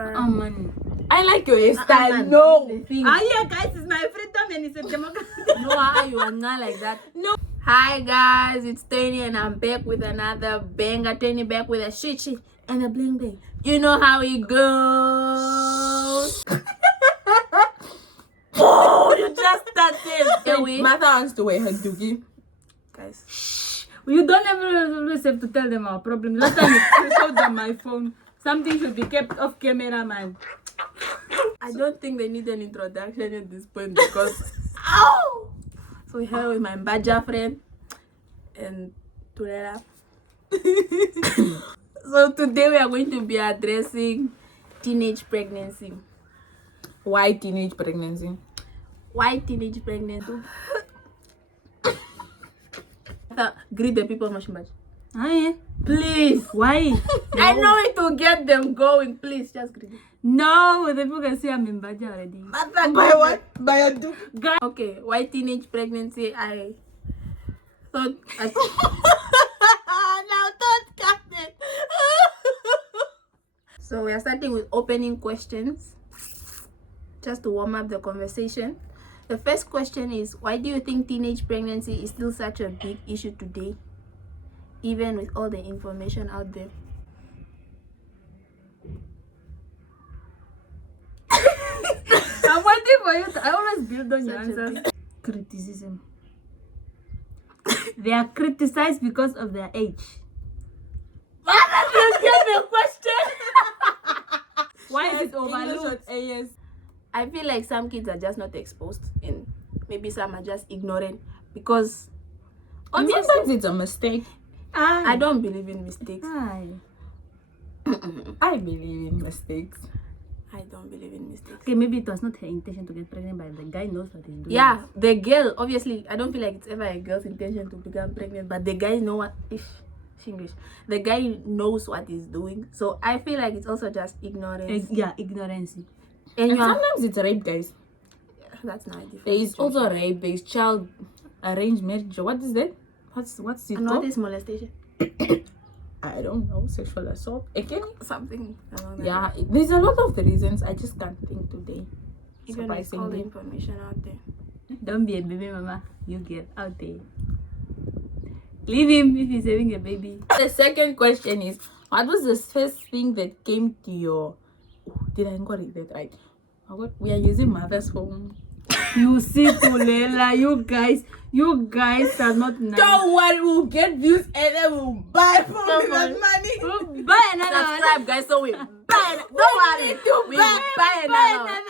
Man. I like your hairstyle. No. Yeah, guys, it's my freedom and it's a democracy. No, you are not like that. No. Hi guys, it's Tony and I'm back with another banger. Tony back with a shit and a bling bling. You know how it goes. Oh, you just started. Wait, Martha wants to wear her doogie. Guys, Shh. You don't always have to tell them our problem. Last time you showed them my phone. Something should be kept off camera, man. I don't think they need an introduction at this point because ow! So we're here with my Badger friend and Turera. So today we are going to be addressing teenage pregnancy. Why teenage pregnancy? Why teenage pregnancy? Greet the people much. Aye. Please. Why? I know it will get them going. Please just greet them. No, the people can see I'm in Baja already. By what? By a do. Guys. Okay, why teenage pregnancy? I thought now don't cut it. So we are starting with opening questions just to warm up the conversation. The first question is, why do you think teenage pregnancy is still such a big issue today, even with all the information out there? I'm waiting for you to, I always build on your Such a answers. Criticism. They are criticized because of their age. Let's get the question. Why is it overlooked? Yes. I feel like some kids are just not exposed, and maybe some are just ignorant because And obviously sometimes it's a mistake. I don't believe in mistakes. Aye. I believe in mistakes. I don't believe in mistakes. Okay, maybe it was not her intention to get pregnant, but the guy knows what he's doing. Yeah, the girl, obviously, I don't feel like it's ever a girl's intention to become pregnant, but the guy know what English. The guy knows what he's doing. So I feel like it's also just ignorance. Yeah, ignorance. And And you are, sometimes it's rape, guys. that's not a different There is situation. also rape. There is child arranged marriage. What is that? What's it And what called? is molestation? I don't know. Sexual assault. Again? Something along that Yeah. line. There's a lot of the reasons. I just can't think today. Even with all the Surprisingly. information out there. Don't be a baby mama. You get out there. Leave him if he's having a baby. The second question is, what was the first thing that came to your... Did I got it that right? We are using mother's phone. You see, Pulela, you guys are not nice. Don't worry, we'll get views and then we'll buy phone with that money. We'll buy another one. Subscribe, guys, so we buy. Don't worry, we buy another one.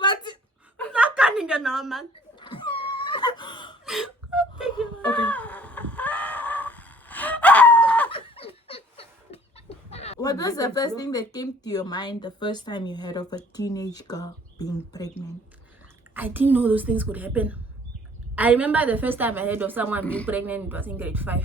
But Not cutting the normal. okay. What was the first thing that came to your mind the first time you heard of a teenage girl being pregnant? I didn't know those things could happen. I remember the first time I heard of someone being pregnant, it was in grade 5.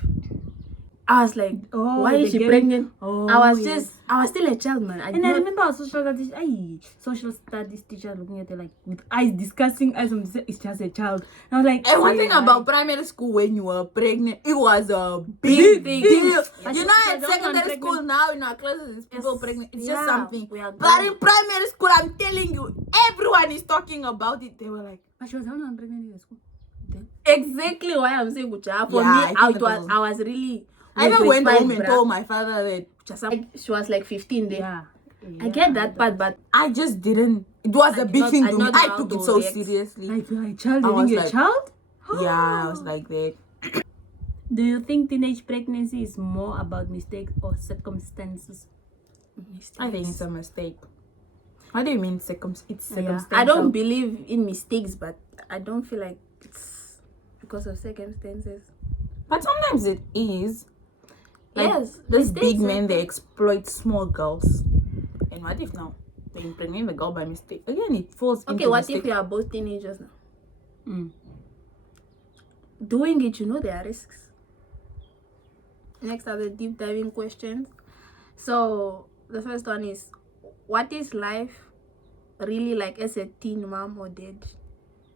I was like, Oh, why is the she girl- pregnant? Oh, I was yes. still a child, man. I And I did not, remember our social studies teacher looking at her like with eyes, discussing eyes on this. It's just a child. And I was like, And one thing "Hey, about primary school, when you were pregnant, it was a Big big thing. deal. Yes. You know, I at don't want secondary school pregnant. now in our classes, it's people Yes. pregnant. It's Yeah, just something. we are But grown. in primary school, I'm telling you, everyone is talking about it. They were like, but she was the only one pregnant in the school. exactly why I'm saying Kucha. For Yeah, I me, think I was really. I even with went grade home five, and bruh. told my father that She was like 15 then. Yeah. I get that part, but I just didn't. It was a did big not- thing I to did me. not know I how took to it so react. seriously. Like you're a child I was having a like- child? Yeah, I was like that. Do you think teenage pregnancy is more about mistakes or circumstances? I think it's a mistake. What do you mean it's Yeah. circumstantial? I don't believe in mistakes, but I don't feel like it's because of circumstances. But sometimes it is. Like, Yes, these mistakes big are- men, they exploit small girls. And what if now they impregnate the girl by mistake? Again, it falls Okay, into what mistake. if you are both teenagers now? Mm. Doing it, there are risks. Next are the deep diving questions. So the first one is, what is life really like as a teen mom or dad?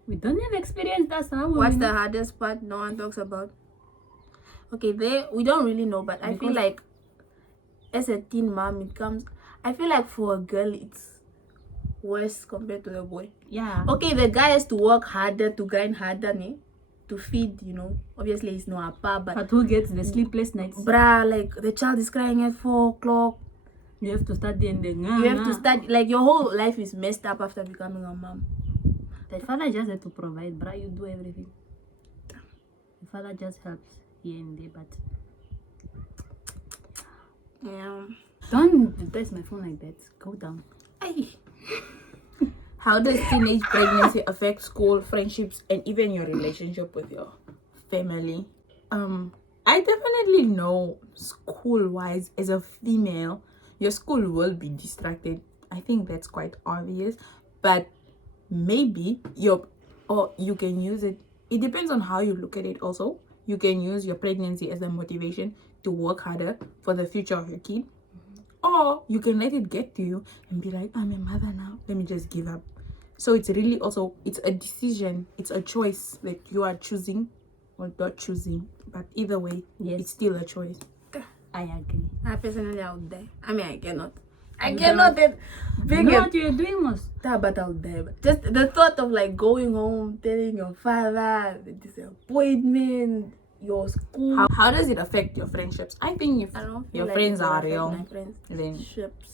We don't have experience that now. What's the hardest part no one talks about? Okay, we don't really know, but I feel Because- like as a teen mom, it comes. I feel like for a girl, it's worse compared to the boy. Yeah. Okay, the guy has to work harder, to grind harder, to feed. Obviously it's not a pa, But who gets the sleepless nights? bruh, like the child is crying at 4 o'clock. You have to study and then You have to study. Like your whole life is messed up after becoming a mom. The father just had to provide, bruh. You do everything. The father just helps here and there, but Yeah. don't press my phone like that. Go down. Ay. How does teenage pregnancy affect school, friendships, and even your relationship with your family? I definitely know school-wise, as a female, your school will be distracted. I think that's quite obvious. But maybe you can use it. It depends on how you look at it also. You can use your pregnancy as a motivation to work harder for the future of your kid. Or you can let it get to you and be like, I'm a mother now, let me just give up. So it's really also, it's a decision, it's a choice that you are choosing or not choosing. But either way, Yes. it's still a choice. I agree. I personally out there. I mean, I cannot. I You cannot cannot. be You know what you're doing, most? but out there. But just the thought of like going home, telling your father the disappointment, your school. How does it affect your friendships? I think if I don't feel your like friends it will are affect real, my friends. then Ships.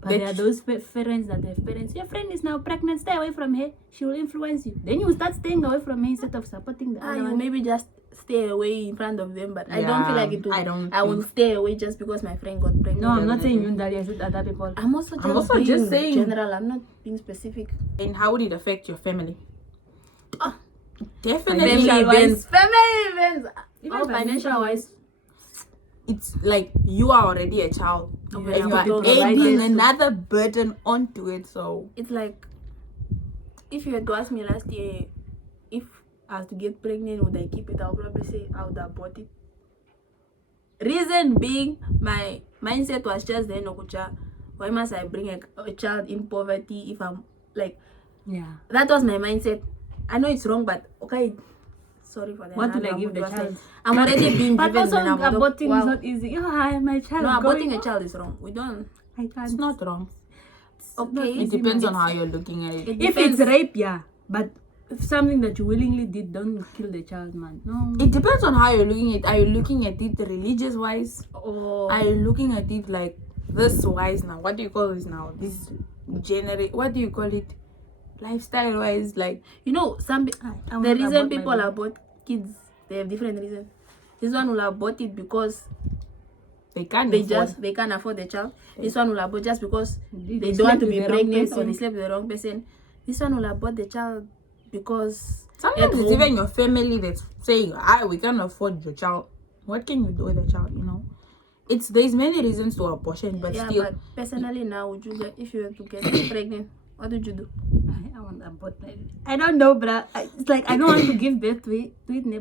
But That there are those friends that have parents. Your friend is now pregnant. Stay away from her. She will influence you. Then you start staying away from her instead of supporting the other You one. maybe just stay away in front of them, but I don't feel Yeah, like it will. I don't I will think- stay away just because my friend got pregnant. No, I'm not saying you, Daddy. I said other people. I'm also also just saying- general. I'm not being specific. and how would it affect your family? Ah. Definitely. Family events. Even financial wise. It's like you are already a child Okay, and you I'm are going to adding provide another burden onto it. So It's like if you had to ask me last year if I was to get pregnant, would I keep it? I'll probably say I would have bought it. Reason being, my mindset was just then, Okucha, why must I bring a child in poverty if I'm like, Yeah. that was my mindset. I know it's wrong, but okay. Sorry for that. What would I give the child? I'm already being But given. also, then I'm aborting wow. is not easy. Yeah, my child. No, going- aborting a child is wrong. We don't. I can't. it's not wrong. Okay. It depends on how you're looking at it. It If depends. it's rape, yeah. But if something that you willingly did, don't kill the child, man. No. It depends on how you're looking at it. Are you looking at it religious wise? Oh. Are you looking at it like this wise now? What do you call this now? This what do you call it? Lifestyle wise, like You know, I the want reason abort my people baby. abort kids, they have different reasons. This one will abort it because they can't they can't afford the child. This one will abort just because They they don't want slept to with be the wrong pregnant or person. they slept with the wrong person. This one will abort the child because Sometimes at it's home- even your family that's saying, we can't afford your child. What can you do with the child, there's many reasons to abortion, but yeah. still But personally, now would you get if you were to get pregnant? What would you do? I want to abort my baby. I don't know, but it's like I don't want to give birth to it,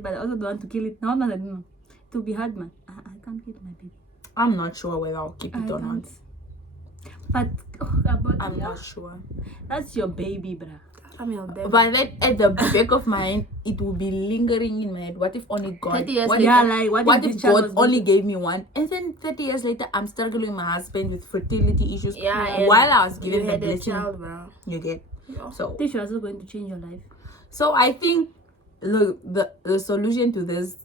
but I also don't want to kill it. No, I don't know. It will be hard, man. I can't kill my baby. I'm not sure whether I'll keep it I or not. can't. But abort I'm it, not sure. That's your baby, bruh. I'm your devil. But then at the back of my mind, it will be lingering in my head. What if only God? 30 years What later. Yeah, like what, what if if this child God was only born- gave me one, and then 30 years later I'm struggling with my husband with fertility issues Yeah, while I was you given the had a blessing? child, bro. You get Yeah. so. This was also going to change your life. So I think look, the solution to this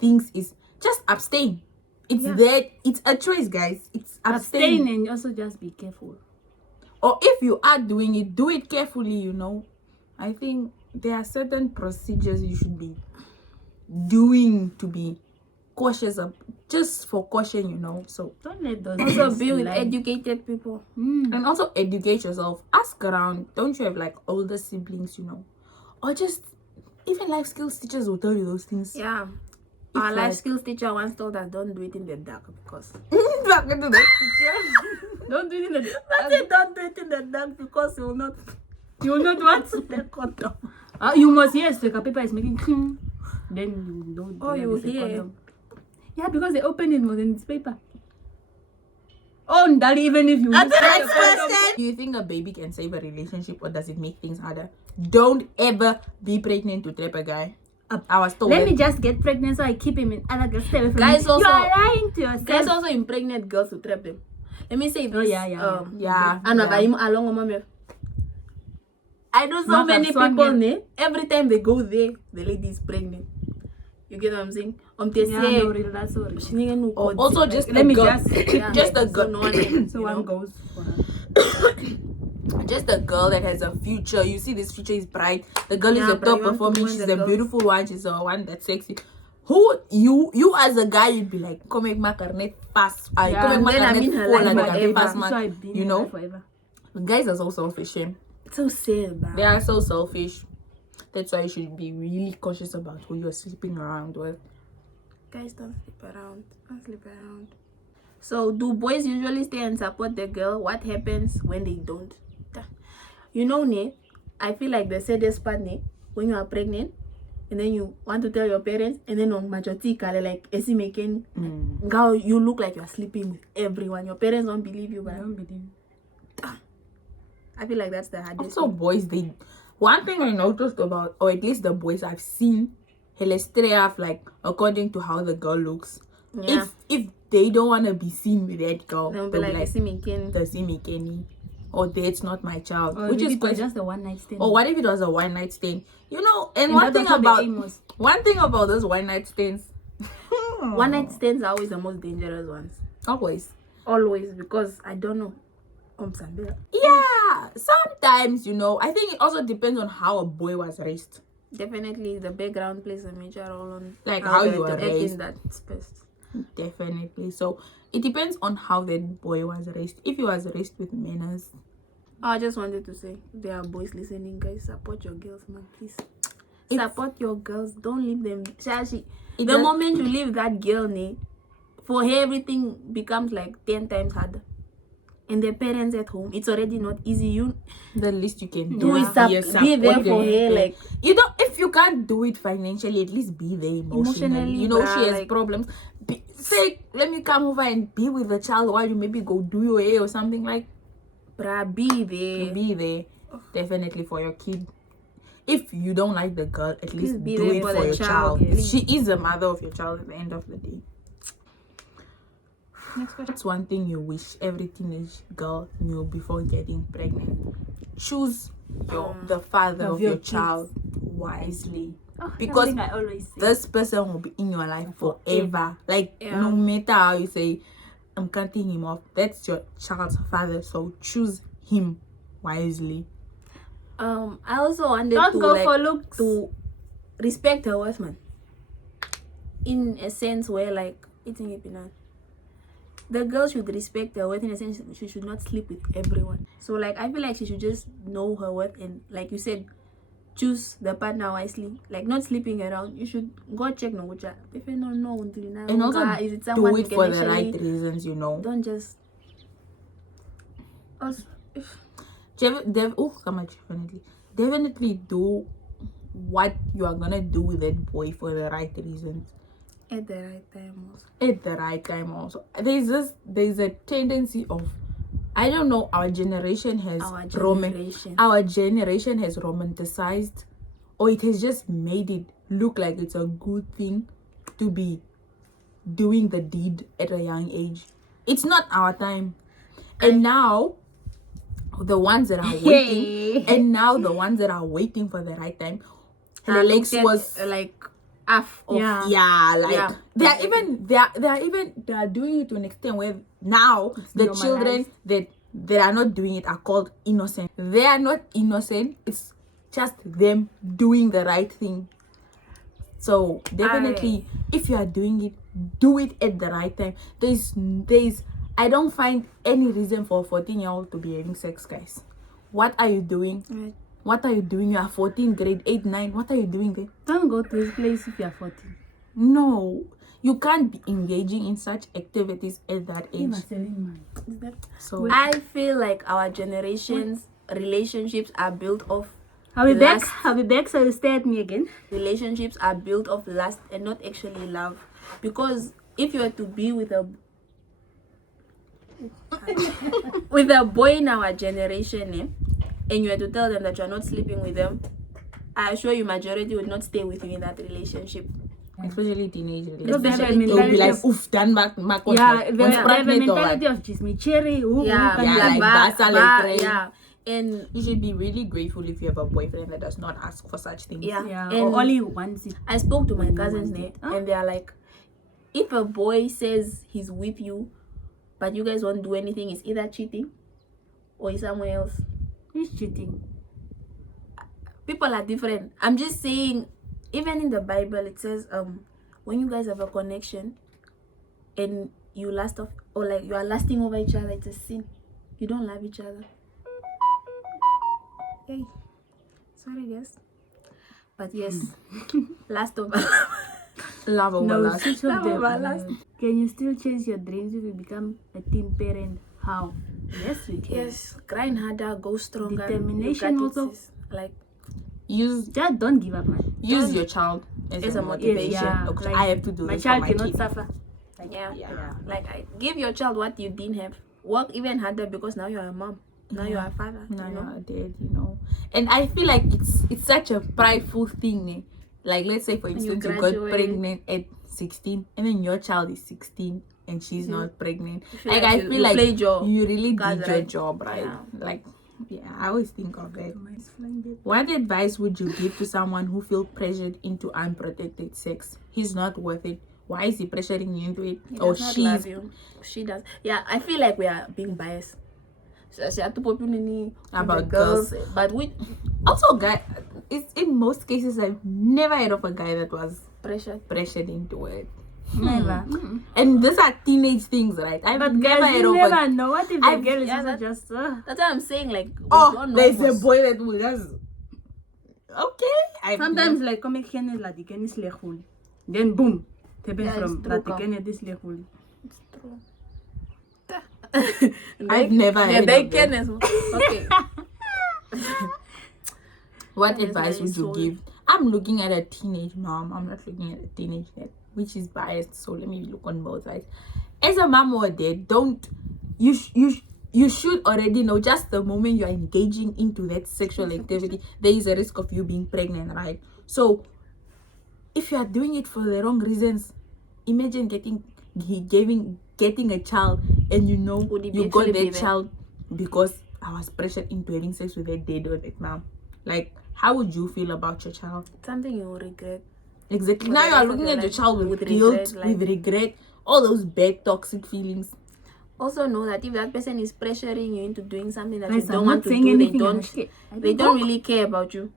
things is just abstain. It's it's a choice, guys. It's abstain. Abstain and also just be careful. Or if you are doing it, do it carefully. I think there are certain procedures you should be doing to be cautious of, just for caution. So Don't let those Also, things be with lie. educated people. and also educate yourself. Ask around. Don't you have like older siblings? Or just even life skills teachers will tell you those things. Yeah. If Our life like- skills teacher once told us don't do it in the dark because Talking to that teacher. Don't do it in the. I said don't do it in the dark because you will not You will not what? the condom. You must hear the paper is making. Then you don't. Oh, you it's a hear. condom. Yeah, because they open it more than it's paper. Oh, Daddy, even if you. That's the use next the condom- question. Do you think a baby can save a relationship, or does it make things harder? Don't ever be pregnant to trap a guy. up. I was told Let that- me just get pregnant so I keep him in other girls. Stay away from Guys me. also- you are lying to yourself. Guys also impregnate girls to trap them. Let me say this. Oh, yeah. yeah, I know, yeah. but I'm along with my- I know so Mark, many I've swung people, it. ne? Every time they go there, the lady is pregnant. You get what I'm saying? They Yeah, say, no, real, that's sorry. "She nigga no Oh, code." also Like, just let me girl, just- yeah, just a so girl, no one, So you one know? goes for her. just a girl that has a future. You see, this future is bright. The girl Yeah, is a but top you want to performing. win She's the a girls. beautiful one. She's the one that's sexy. Who you as a guy, you'd be like, come make my carnet fast. Yeah, Come make my then I carnet mean her full life and forever. carnet fast, So man. I've been You in know? life forever. Guys are so selfish. Eh? It's so sad, man. They are so selfish. That's why you should be really cautious about who you're sleeping around with. Guys, don't sleep around. Don't sleep around. So, do boys usually stay and support the girl? What happens when they don't? You know, ne? I feel like the saddest part, ne? When you are pregnant, and then you want to tell your parents, and then on majority, like, esi making, girl, you look like you are sleeping with everyone. Your parents don't believe you, I but don't believe. I feel like that's the hardest. Also, boys, they one thing I noticed about, or at least the boys I've seen, like according to how the girl looks. Yeah. If they don't want to be seen with that girl, They'll they'll be like, esi making. does he make any? Or that's not my child. Or Which maybe is it was just just a one night stand. or what if it was a one night stand? You know, and And one that thing was what the about aim was. one thing about those one night stands. One night stands are always the most dangerous ones. Always. Always, because I don't know. Yeah. Sometimes, you know, I think it also depends on how a boy was raised. Definitely, the background plays a major role on Like how they you are interact in raised. that space. Definitely. So it depends on how that boy was raised. If he was raised with manners, I just wanted to say, there are boys listening, guys. Support your girls, man, please. It's- Support your girls. Don't leave them. Shashi, It the does- moment you leave that girl, ne, for her everything becomes like 10 times harder. And the parents at home, it's already not easy. You the least you can do do is is be a be there supportive for her, parent. like You know, if you can't do it financially, at least be there emotionally. Emotionally, You know, she bruh, has like- problems. Say, let me come over and be with the child while you maybe go do your hair or something. Like, bruh, be there. be there definitely for your kid. If you don't like the girl, at least be do there it for for the your child, child. yes. She is the mother of your child at the end of the day. Next question. That's one thing you wish every teenage girl knew before getting pregnant. Choose the father of of your your kids. child wisely. Oh, Because something I always say. This person will be in your life forever. Like, Yeah. no matter how you say, I'm cutting him off, that's your child's father. So choose him wisely. I also wanted Don't to go like, for looks. to respect her worth, man. In a sense where like eating a peanut. The girl should respect her worth in a sense she should not sleep with everyone. So like I feel like she should just know her worth and like you said, choose the partner wisely. Like not sleeping around. You should go check no gucha. If you don't know And also is it someone do you it can for the actually- right reasons, you know. Don't just also, Definitely do what you are gonna do with that boy for the right reasons. at the right time also. At the right time also. There's a tendency of, I don't know, our generation has Our generation. our generation has romanticized, or it has just made it look like it's a good thing to be doing the deed at a young age. It's not our time. And now the ones that are waiting and now the ones that are waiting for the right time, Alex Looked at, was like half of Yeah. like Yeah. they are doing it to an extent where now the normalized. children that are not doing it are called innocent. They are not innocent. It's just them doing the right thing. So definitely, if you are doing it, do it at the right time. There's I don't find any reason for a 14-year-old to be having sex, guys. What are you doing? Right. What are you doing? You are 14, grade 8, 9. What are you doing there? Don't go to this place if you're 14. No, you can't be engaging in such activities at that age. Even selling mine. So I feel like our generation's relationships are built off I'll be back. Last- I'll be back, so you stay at me again. relationships are built off lust and not actually love. Because if you were to be with a boy in our generation, and you were to tell them that you're not sleeping with them, I assure you, majority would not stay with you in that relationship. Especially teenage No, relationships. they have a Especially They'll be mentality like, of, oof, dan mak yeah, they have a pregnant or mentality what? of chisme cherry. Yeah, can yeah, you- like basa, like rain. yeah, and You should be really grateful if you have a boyfriend that does not ask for such things. yeah, yeah, and or only once it. I spoke to my when you cousins want it. there, and they are like, if a boy says he's with you, but you guys won't do anything, it's either cheating or it's somewhere else. He's cheating. People are different. I'm just saying, even in the Bible, it says, when you guys have a connection and you last off, or like you are lasting over each other, it's a sin. You don't love each other. Hey, sorry guys, but yes, last over. Love over No, lust. switch off Love over the. lust. Can you still chase your dreams if you become a teen parent? How? Yes, we can. Yes, grind harder, go stronger. Determination You got it, also. sis. Like, Use Just don't give up, man. your child as a motivation. Yeah, Okay, like, I have to do my this child for my cannot kid. suffer. yeah. Yeah. Like, give your child what you didn't have. Work even harder because now you're a mom. Now you're a father. No, you know? no, dad, you know. And I feel like it's such a prideful thing. Eh? Like, let's say for you instance you got graduate. pregnant at 16 and then your child is 16 and she's not pregnant. feel Like, like I you- feel you like played your you really cards did your right. job, right? Yeah. Like, yeah, I always think of that. Mine's flying dead. What advice would you give to someone who feels pressured into unprotected sex? He's not worth it. Why is he pressuring you into it? He Or does not she's love you. She does. Yeah, I feel like we are being biased. So she had to pop in About the girls, but with also guy. It's in most cases I've never heard of a guy that was pressure. pressured into it. Never. And these are teenage things, right? I've But never guys, heard you of never a know. What if the I've- girl is yeah, also that- just. That's what I'm saying. Like, we oh, don't know there's a most. boy that will just okay. I've Sometimes, like, come again is like the can is lehul. Then boom, happens Yeah, it's from true, that the Kak. can is lehul. It's true. I've never Yeah, heard they of that. can. Okay. What That is advice very would you soul. give? I'm looking at a teenage mom. I'm not looking at a teenage dad, which is biased. So let me look on both sides. As a mom or a dad, you should already know just the moment you're engaging into that sexual activity, there is a risk of you being pregnant, right? So if you are doing it for the wrong reasons, imagine getting a child and you know Would it you actually got be that there? child because I was pressured into having sex with that dad or that mom. Like, how would you feel about your child? Something you will regret. Exactly. For Now the you are rest of looking your at your life, child with, with guilt, regret, like- with regret, all those bad toxic feelings. Also know that if that person is pressuring you into doing something that Guys, you don't I'm want not to saying do, they anything. don't. Anashke. I They don't don't really care about you.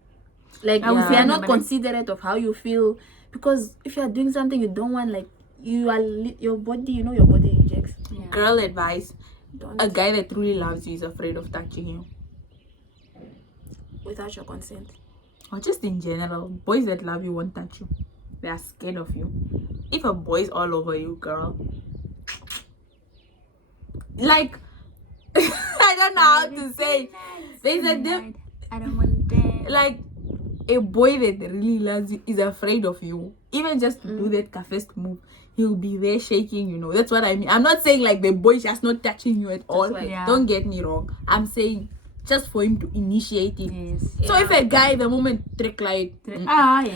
Like, I will they say are no, not but considerate of how you feel, because if you are doing something you don't want, like, you are your body, you know, your body rejects. Yeah. Girl advice: Don't a guy that truly loves you is afraid of touching you. without your consent. Or just in general, boys that love you won't touch you. They are scared of you. If a boy is all over you, girl, like I don't know how to say. There's a I don't want that. like a boy that really loves you is afraid of you. Even just to do that first move, he'll be there shaking, you know. That's what I mean. I'm not saying like the boy is just not touching you at all. like- Yeah. Don't get me wrong. I'm saying just for him to initiate it. Yes. So if a guy the moment trick like Ah, yes.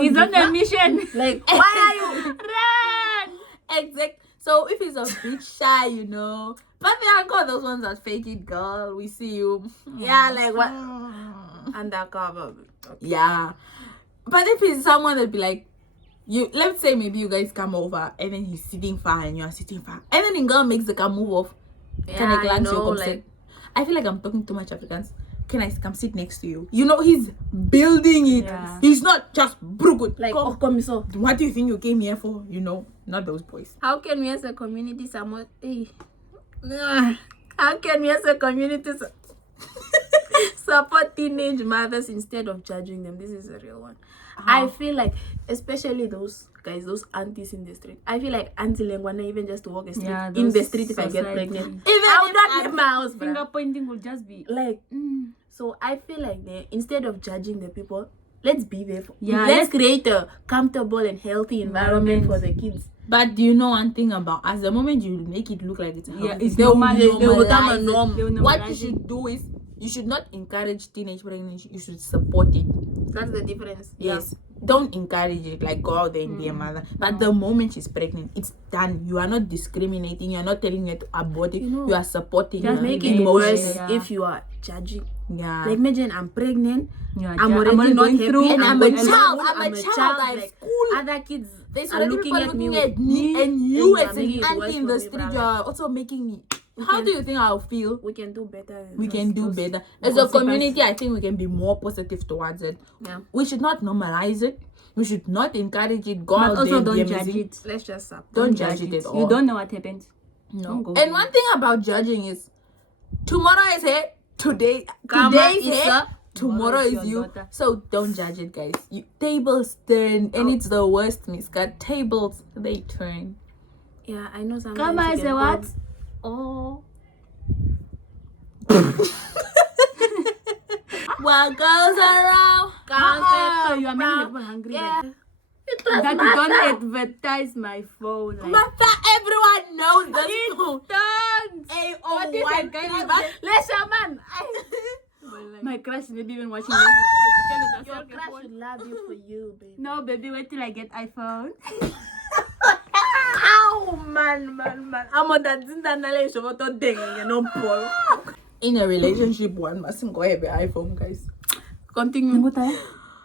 He's on a mission. Like, why are you? Run! exact. So if he's a bit shy, you know. But there are got those ones that fake it, girl. We see you. Yeah, like what? Undercover. Yeah. But if it's someone that be like, you, let's say maybe you guys come over and then he's sitting far and you are sitting far, and then the girl makes the car move off. Can I Yeah, glance you know, your consent? like, I feel like I'm talking too much Afrikaans. Can I come sit next to you? You know, he's building it. Yeah. He's not just broken. like, Come. oh, come so. What do you think you came here for? You know, not those boys. How can we as a community somewhat? How can we as a community support teenage mothers instead of judging them? This is a real one. I feel like, especially those guys, those aunties in the street. I feel like Auntie Lengwana even just to walk a street, Yeah, in the those street if I get society. pregnant. Even I would if not I'm- leave my house, Finger bruh. pointing will just be. Like, so I feel like instead of judging the people, let's be there. Yeah, Let's create a comfortable and healthy environment for the kids. But do you know one thing about us? The moment you make it look like it's a Yeah, healthy, it's they'll normal. They will become a normalize it. norm. They will What you normalize it. should do is You should not encourage teenage pregnancy. You should support it. That's the difference. Yes. Don't encourage it, like go out there and be a mother. But the moment she's pregnant, it's done. You are not discriminating. You are not telling her to abort it. You are supporting just her. make Make it emotion, worse yeah. if you are judging. Yeah. Like imagine I'm pregnant. Yeah, I'm already not going happy, through, and I'm going a to child. school, I'm a child. I'm like school. other kids There's are already looking people at me looking with at me, and you and as making an it worse auntie in for the me, street, bro. you are also making me. We How can- do you think I'll feel? we can do better. We can do those better. As a gossipers. community, I think we can be more positive towards it. Yeah. We should not normalize it. We should not encourage it. Go But out there also and be don't judge amazing. it. Let's just stop. Don't judge it at all. You don't know what happened. No. Don't go And there. one thing about judging is tomorrow is here. Today's Karma is here. a- Tomorrow is is your you. daughter. So don't judge it, guys. Tables turn, and it's the worst, Miss God. Tables they turn. Yeah, I know something. Come on, say what? Oh. What goes around? Oh, you are making people hungry. Yeah. Like, It was that you Martha. don't advertise my phone. Like, Martha, everyone knows this. don't. Hey, What is what that guy God, with but- Let's man. My crush maybe even watching this. Your crush should love you for you, baby. No, baby, wait till I get iPhone. Ow, man. I'm on that knowledge of what you know, Paul. In a relationship, one mustn't go have an iPhone, guys. Continue.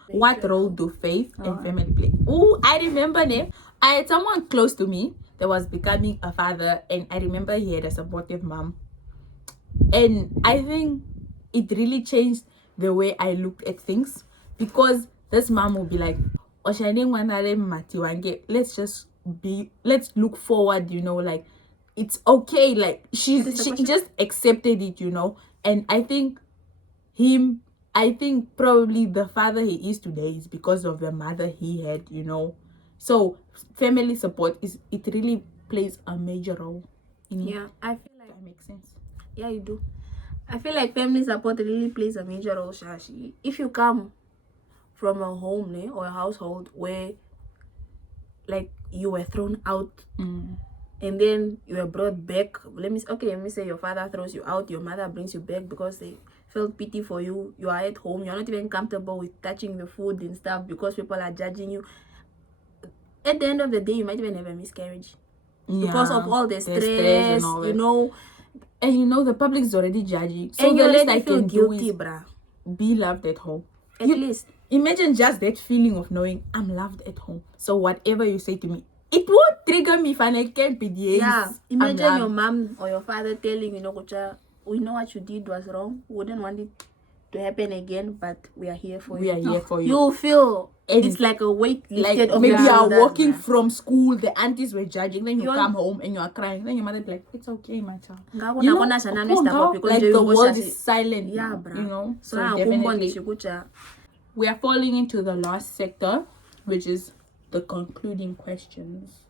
What role do faith and family play? Oh, I remember name. I had someone close to me that was becoming a father, and I remember he had a supportive mom. And I think it really changed the way I looked at things, because this mom would be like, let's look forward, like it's okay. Like she just accepted it, and I think probably the father he is today is because of the mother he had, So family support it really plays a major role in it. Yeah, I feel like That makes sense. yeah, you do. I feel like family support really plays a major role, Shashi. If you come from a home or a household where like you were thrown out and then you were brought back, let me say your father throws you out, your mother brings you back because they felt pity for you. You are at home, you're not even comfortable with touching the food and stuff because people are judging you. At the end of the day, you might even have a miscarriage because of all the stress, and all that. And the public is already judging. So and the you least already I feel can guilty, do is bruh. be loved at home. At least. Imagine just that feeling of knowing I'm loved at home. So whatever you say to me, it won't trigger me if I can't be the Yeah. Imagine I'm your loved. mom or your father telling Kucha, we know what you did was wrong. We wouldn't want it to happen again, but we are here for We you. are here for you. You'll feel And it's like a weight Like lifted off maybe your you are shoulders, walking bruh. from school, the aunties were judging, then you You're- come home and you are crying, then your mother be like, it's okay, my child. Ngako You nakona know, shana oh, nesta now, because like you the go world shashi- is silent Yeah, now, bruh. So So definitely Kucha. we are falling into the last sector, which is the concluding questions.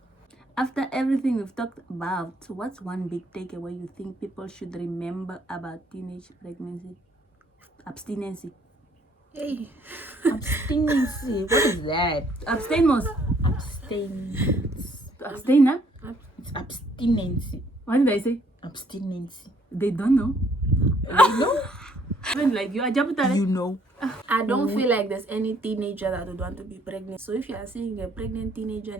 After everything we've talked about, what's one big takeaway you think people should remember about teenage pregnancy? Abstinency. Hey. Abstinency. What is that? Abstain most. Abstinence. Abstain, huh? It's abstinency. What did I say? Abstinency. They don't know. No, When like you are jumping you know. I don't feel like there's any teenager that would want to be pregnant. So if you are seeing a pregnant teenager,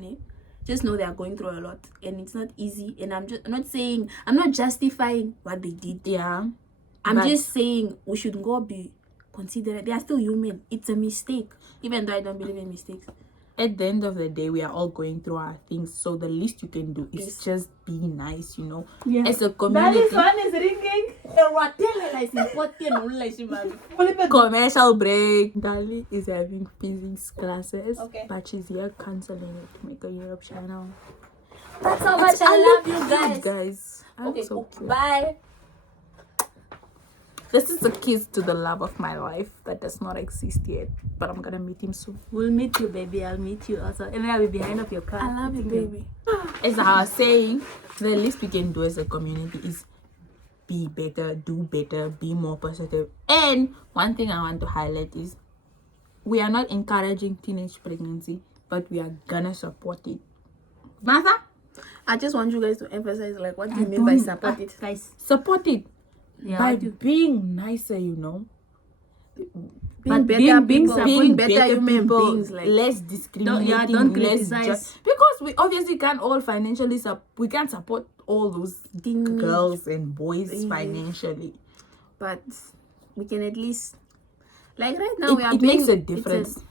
just know they are going through a lot and it's not easy. And I'm not justifying what they did. Yeah. I'm But- just saying we should go be considerate. They are still human. It's a mistake. Even though I don't believe in mistakes. At the end of the day, we are all going through our things. So the least you can do is Yes. just be nice, Yeah. As a That community. is one is ringing. Commercial break. Dali is having physics classes. Okay. But she's here cancelling it to make a Europe channel. That's how much I love you guys. Guys. I'm Okay, so cute. bye. This is a kiss to the love of my life that does not exist yet, but I'm gonna meet him soon. We'll meet you, baby. I'll meet you also. And then I'll be behind of your car. I love you, baby. As I was saying, the least we can do as a community is be better, do better, be more positive. And one thing I want to highlight is we are not encouraging teenage pregnancy, but we are gonna support it. Martha? I just want you guys to emphasize like what do you mean by support it? Guys. Support it. Yeah, by I do. being nicer, you know. But better being people, supportive, better human people, beings, like less discriminating, don't less criticize. because we obviously can't all financially we can't support all those Teenage- girls and boys Yeah. financially. but we can at least, like right now, we are It makes a being- difference.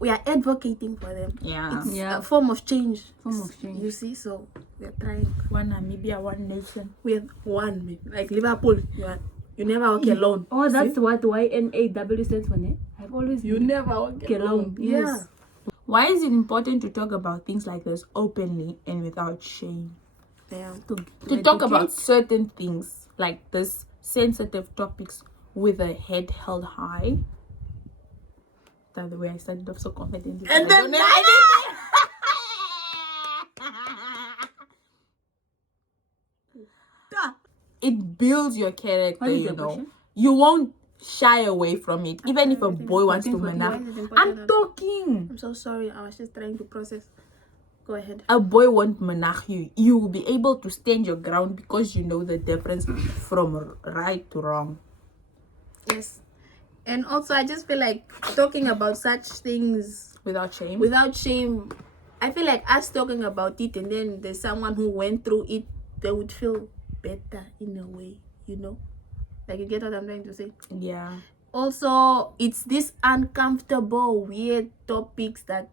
we are advocating for them. Yeah. It's Yeah. a form of change. Form of change. You see, so we are trying. One Namibia, one nation. We have one, man. Like Liverpool, you never walk alone. Oh, that's what YNAW stands for, ne? I've always You never walk alone. Yes. Why is it important to talk about things like this openly and without shame? Yeah. To talk about certain things like this, sensitive topics, with a head held high. That's the way I started off so confidently. And then it builds your character, What is you the know. question? You won't shy away from it, even if a boy wants to Why is it manap. important? I'm talking. I'm so sorry. I was just trying to process. Go ahead. A boy won't manach you. You will be able to stand your ground because you know the difference from right to wrong. Yes. And also, I just feel like talking about such things Without shame. without shame, I feel like us talking about it and then there's someone who went through it, they would feel better in a way, you know? Like, you get what I'm trying to say? Yeah. Also, it's these uncomfortable, weird topics that,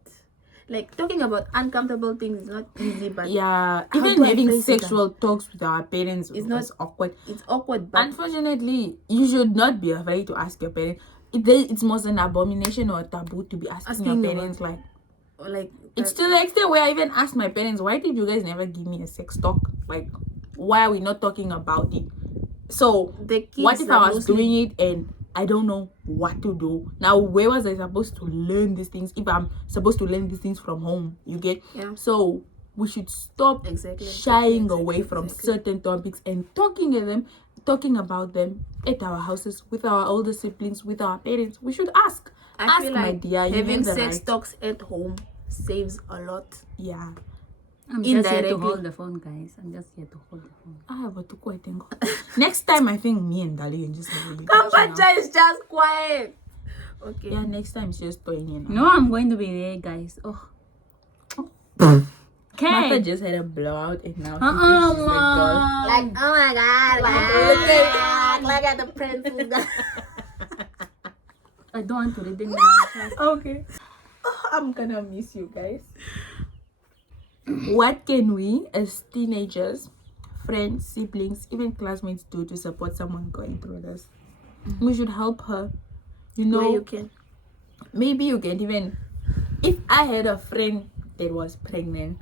like, talking about uncomfortable things is not easy, but Yeah. How Even do I having phrase it? sexual talks with our parents It's is not- awkward. it's awkward. But Unfortunately, you should not be afraid to ask your parents. It's most an abomination or a taboo to be asking Asking your your parents. Like, like, it's to the extent where I even asked my parents, why did you guys never give me a sex talk? Like, why are we not talking about it? So, the kids what if are I was mostly- doing it and I don't know what to do? Now, where was I supposed to learn these things if I'm supposed to learn these things from home? You get? Yeah. So, we should stop Exactly, shying exactly, away from exactly. certain topics and talking about them at our houses with our older siblings, with our parents. We should ask. I Ask, feel my like dear. You having have the sex right. talks at home saves a lot. Yeah. I'm just here to indirectly. hold the phone, guys. I'm just here to hold the phone. But to quite think. Next time, I think me and Dali can just have a little Kampacha is just quiet. Okay. Yeah, next time it's just toying. No, I'm going to be there, guys. Oh. Martha Okay. just had a blowout and now she thinks she's a girl. Like, oh my god, look at the princess. I don't want to read them. Okay. I'm gonna miss you guys. What can we as teenagers, friends, siblings, even classmates do to support someone going through this? We should help her. You know, Where you can. maybe you can even, if I had a friend that was pregnant,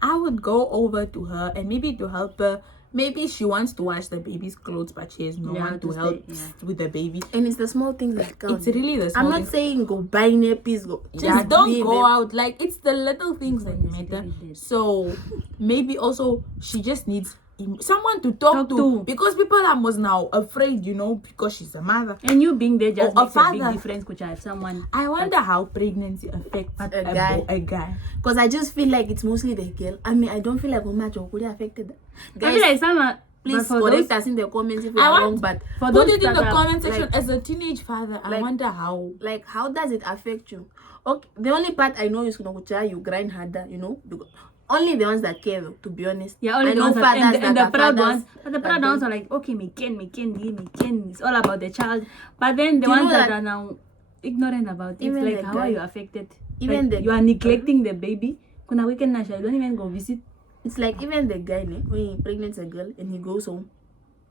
I would go over to her and maybe to help her. Maybe she wants to wash the baby's clothes, but she has no Yeah, one to to help stay, yeah. with the baby. And it's the small things that count. It's really the small I'm not things. saying go buy nappies, go. Just Yeah, don't be go there. out. Like, it's the little things that Yes, matter. it is. So maybe also she just needs someone to talk Talk to, to. because people are most now afraid, you know, because she's a mother. And you being there just Or a makes a big father. difference, which I have someone. I wonder how pregnancy affects A guy. Because I just feel like it's mostly the girl. I mean, I don't feel like much could affected. I Guys, feel like someone. please but for those, correct us in the comments if we I are want- wrong. But for Put those it in that the are- comment section. like- As a teenage father, I like- wonder how. like, how does it affect you? Okay, the only part I know is you grind harder, you know, because only the ones that care, though, to be honest. Yeah, only I the know ones that, and, fathers and the that are proud fathers ones. But the that proud ones don't- are like, okay, me can. It's all about the child. But then the Do you ones know that that- are now ignorant about it, Even like, the how are guy- you affected? even Like, the- you are neglecting the baby. Kuna weekend na siya, don't even go visit. It's like even the guy, when he pregnant a girl and he goes home.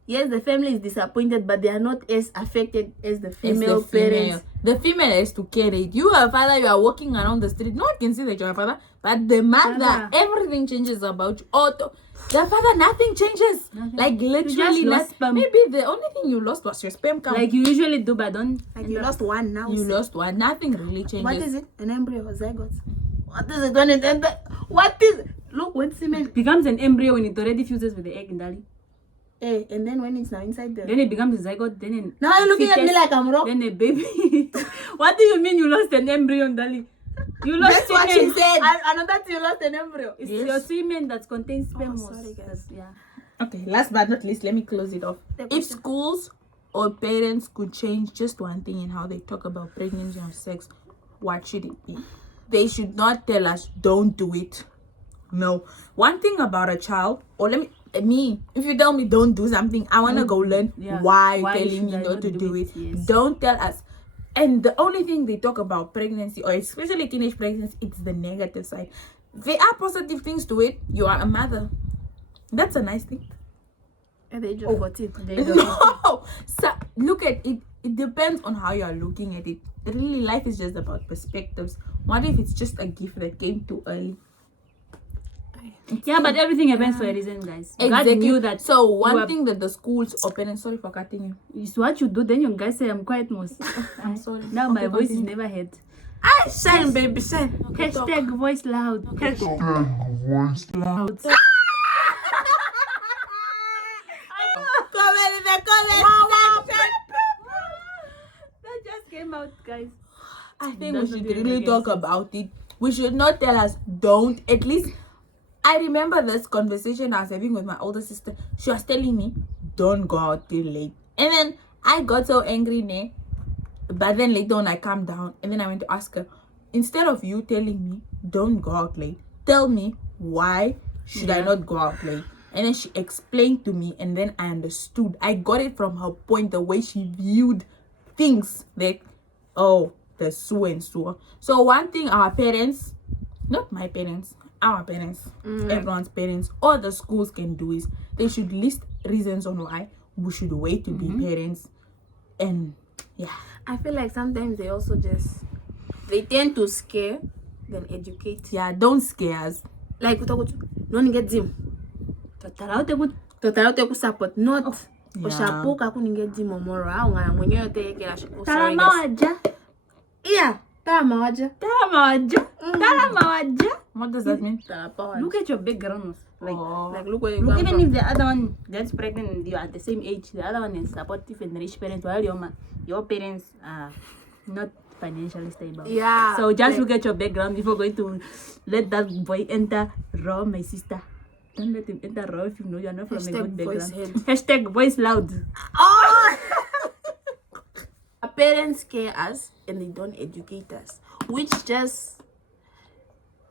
Yes, the family is disappointed, but they are not as affected as the It's female the female. parents. The female has to carry it. You are a father, you are walking around the street. No one can see that you're a father, but the mother, Mother. everything changes about you. The father, nothing changes. Nothing. Like, You literally, just lost sperm. maybe the only thing you lost was your sperm count. Like you usually do, but don't. Like end you up- lost one now. You lost one. Nothing really changes. What is it? An embryo or zygote? What is it when it enter? What is it? Look, when semen. Becomes an embryo when it already fuses with the egg in Dali. Eh, and then when it's now inside the. Then it becomes a zygote. Then an Now you're looking at me fetus, like I'm wrong. Then a baby. What do you mean you lost an embryo in Dali? You lost That's what she semen. said. I know that you lost an embryo. It's Yes. your semen that contains sperm. sorry, guys. Yeah. Okay, last but not least, let me close it off. The If question. schools or parents could change just one thing in how they talk about pregnancy or sex, what should it be? They should not tell us don't do it. No. One thing about a child, or me, if you tell me don't do something, I wanna go learn Yeah. why you're Why telling me should I not to do it. Yes. Don't tell us. And the only thing they talk about pregnancy, or especially teenage pregnancy, it's the negative side. There are positive things to it. You are a mother. That's a nice thing. At the age of 14. No. So look at it. It depends on how you are looking at it. Really, life is just about perspectives. What if it's just a gift that came too early? Yeah, but everything happens for a reason, guys. God Exactly. knew that. So you one are- thing that the schools or parents, sorry for cutting you. It's what you do, then your guys say I'm quiet most. I'm sorry. Now Okay, my voice is continue. never heard. Shine, baby, shine. Okay, talk. Hashtag voice loud. Loud. Comment in the comment section. That just came out, guys. I think That's we should what they really make talk sense. about it. We should not tell us don't. At least I remember this conversation I was having with my older sister. She was telling me don't go out till late, and then I got so angry, ne? But then later on I calmed down, and then I went to ask her, instead of you telling me don't go out late, tell me why should I Yeah. not go out late. And then she explained to me, and then I understood. I got it from her point, the way she viewed things, like, oh, the so and so. So one thing our parents, not my parents, our parents, everyone's parents, or the schools can do is they should list reasons on why we should wait to be parents. And yeah, I feel like sometimes they also they tend to scare than educate. yeah, don't scare us. Like don't get dim. Totala uteku- Totala uteku support not. Yeah. Ushapuka kuninge dim omoro. Au ngana mwenyewe utekela shiko. Tala Sorry guys. mawaja. Yeah. Tala mawaja. Tala mawaja. Tala mawaja. What does that mean? Tala power. Look at your background. Like, Oh. Like look where you look, come even from. if the other one gets pregnant and you are at the same age, the other one is supportive and rich parents, while your parents are not financially stable. Yeah. So just like, look at your background before going to let that boy enter raw, my sister. Don't let him enter raw if you know you're not from a Hashtag good voice background. head. Hashtag voice loud. Oh! Our parents scare us and they don't educate us, which just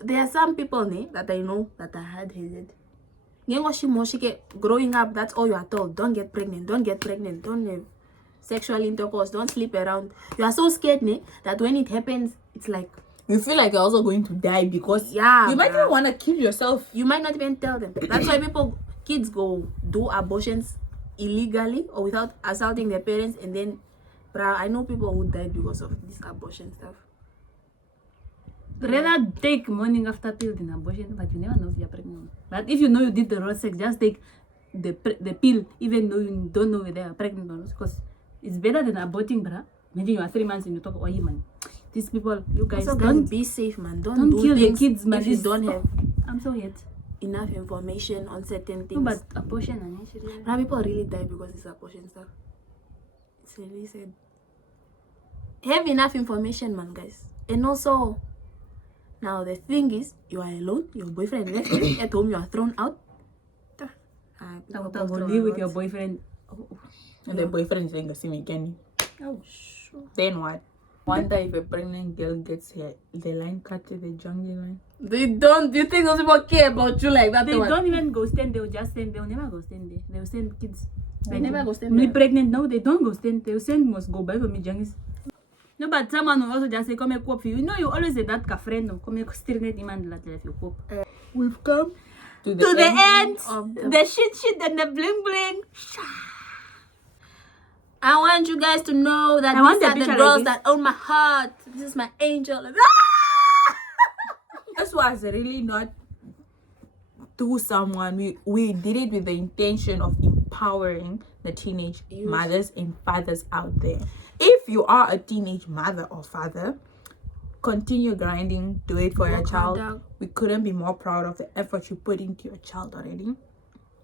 there are some people that I know that are hard-headed. Growing up, that's all you are told. Don't get pregnant, don't have sexual intercourse, don't sleep around. You are so scared that when it happens, it's like You feel like you're also going to die because Yeah, you might bruh. even want to kill yourself. you might not even tell them. That's why kids go do abortions illegally or without assaulting their parents, and then I know people who died because of this abortion stuff. Rather take morning after pill than abortion, but you never know if you're pregnant. But if you know you did the raw sex, just take the pill, even though you don't know whether you're pregnant or not, because it's better than aborting, bruh. Imagine you are 3 months and you talk, oh, yeah, man. These people, you guys, So don't be safe, man. Don't don't do kill your things kids, man. if you It's- don't have I'm so hate. enough information on certain things. No, but abortion and actually. Now people really die because it's abortion stuff. It's really sad. Have enough information, man, guys. And also, now the thing is, you are alone. Your boyfriend left you at home. You are thrown out. I will go live with your boyfriend. And the boyfriend is saying the same again. Oh, Then what? Wonder if a pregnant girl gets the line cut to the jungle line. They don't. Do you think those people care about you like that? they don't even go stand. They'll just stand. They'll never go stand there. They'll send kids. They never go stand Me there. pregnant? No, they don't go stand. They'll send must go buy for me jungles. No, but someone will also just say, come and cope for you. You know, you always say that ka friend, no? Come and still net iman la if you cope. We've come to the, To the end, of the shit and the bling bling. I want you guys to know that I want these the are the picture like girls this. that own my heart. This is my angel. This was really not to someone. We did it with the intention of empowering the teenage mothers and fathers out there. If you are a teenage mother or father, continue grinding, do it for your Work child. hard, dog. We couldn't be more proud of the effort you put into your child already.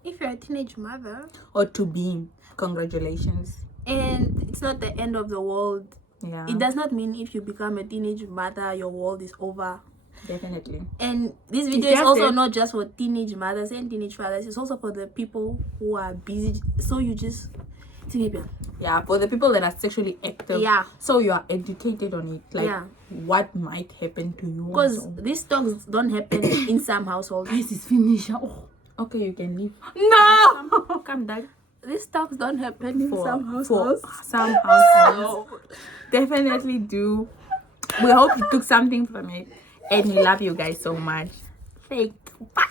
If you're a teenage mother, Or to be. Congratulations. and it's not the end of the world. Yeah. It does not mean if you become a teenage mother, your world is over. Definitely. And this video is just also it. not just for teenage mothers and teenage fathers. It's also for the people who are busy. So you just Yeah, for the people that are sexually active. Yeah. So you are educated on it. Like Yeah. what might happen to you. because also. these talks don't happen in some households. Guys, it's finished. Oh. Okay, you can leave. No! Come down. These talks don't happen in some For households. some households. Definitely do. We hope you took something from it. And we love you guys so much. Thank you. Bye.